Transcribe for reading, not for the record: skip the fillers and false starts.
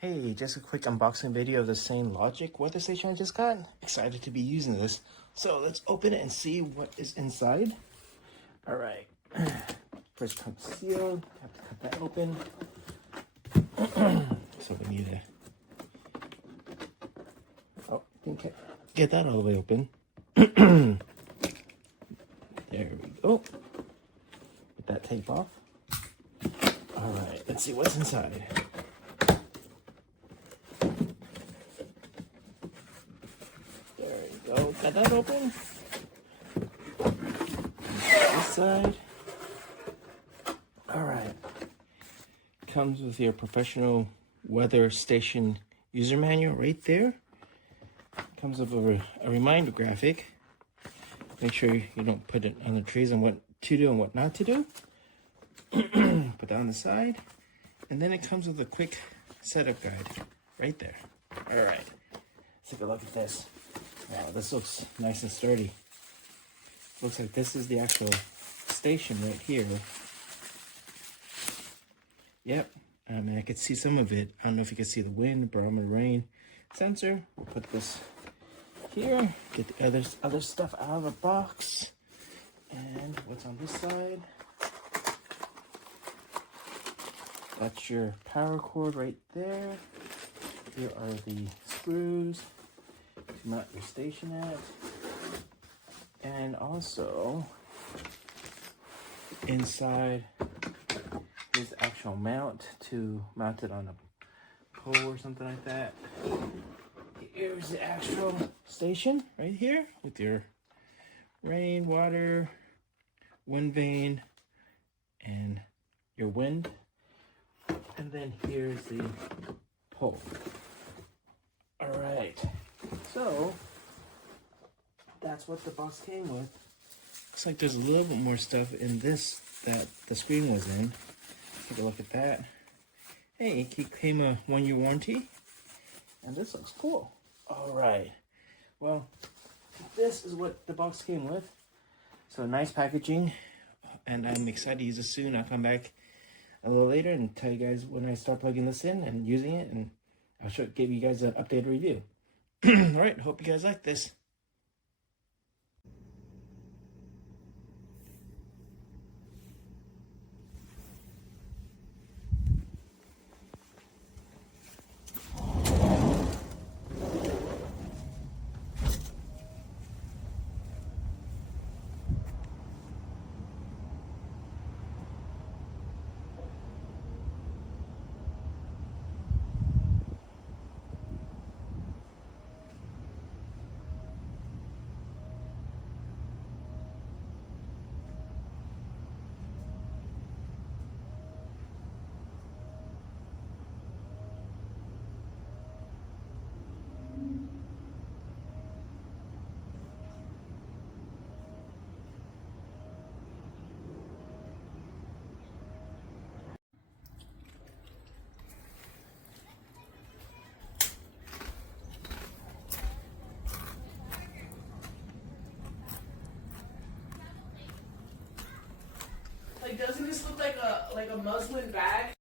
Hey, just a quick unboxing video of the Sainlogic weather station I just got. Excited to be using this. So let's open it and see what is inside. All right. First comes sealed. Have to cut that open. So we need to... Oh, didn't get that all the way open. There we go. Get that tape off. All right, let's see what's inside. Go, got that open. This side. All right. Comes with your professional weather station user manual right there. Comes with a reminder graphic. Make sure you don't put it on the trees and what to do and what not to do. Put that on the side. And then it comes with a quick setup guide right there. All right. Let's take a look at this. Wow, this looks nice and sturdy. Looks like this is the actual station right here. Yep, I mean, I could see some of it. I don't know if you can see the wind, barometer, rain sensor. We'll put this here. Get the other stuff out of the box. And what's on this side? That's your power cord right there. Here are the screws to mount your station at, and also inside is the actual mount to mount it on a pole or something like that. Here's the actual station right here with your rain, water, wind vane, and your wind. And then here's the pole. All right. So, that's what the box came with. Looks like there's a little bit more stuff in this that the screen was in. Take a look at that. Hey, it came a 1-year warranty. And this looks cool. Alright. Well, this is what the box came with. So, nice packaging. And I'm excited to use it soon. I'll come back a little later and tell you guys when I start plugging this in and using it. And I'll give you guys an updated review. All right, hope you guys like this. Like, doesn't this look like a muslin bag?